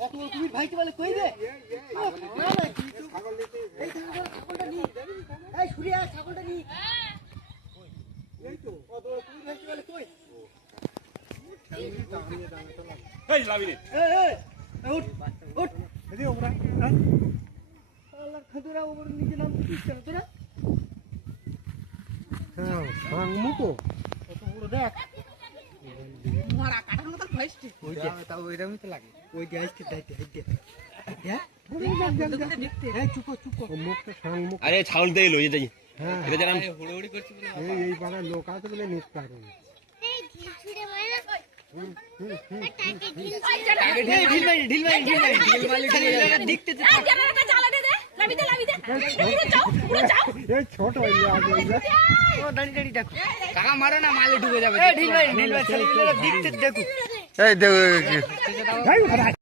তুমি ভাইকে বলে কই রে এই ছাগলটা নি এই সুরিয়া ছাগলটা নি এই তো তুমি ভাইকে বলে কই এই লাবি রে এই উঠ উঠ এদি ওরা আল্লাহ খাদুরা ওপর নিচে নাম দিছিস কেন তোরা হ্যাঁ সাংমুকো কত বড় দেখ মারা কাটার মত ফাইস্ট ওই যে তাও এরকমই তো লাগে ওই যে আইছে দেখতে হ্যাঁ দেখতে এই চুপ মুখটা সাংমুক আরে ছাগল দেই লই যাই হ্যাঁ এটা জানাম হুড়োহুড়ি করছি বলে এই পাড়ার লোক আছে বলে নিত পারে এই ঢিল ছুড়ে মারে না কই ঢিল মালি দেখতে এই ছোট ও দাঁড়ি দেখো কাকা মারো না মালে ডুবে যাবে ঢিল ভাই দেখতে দেখো এই দেখো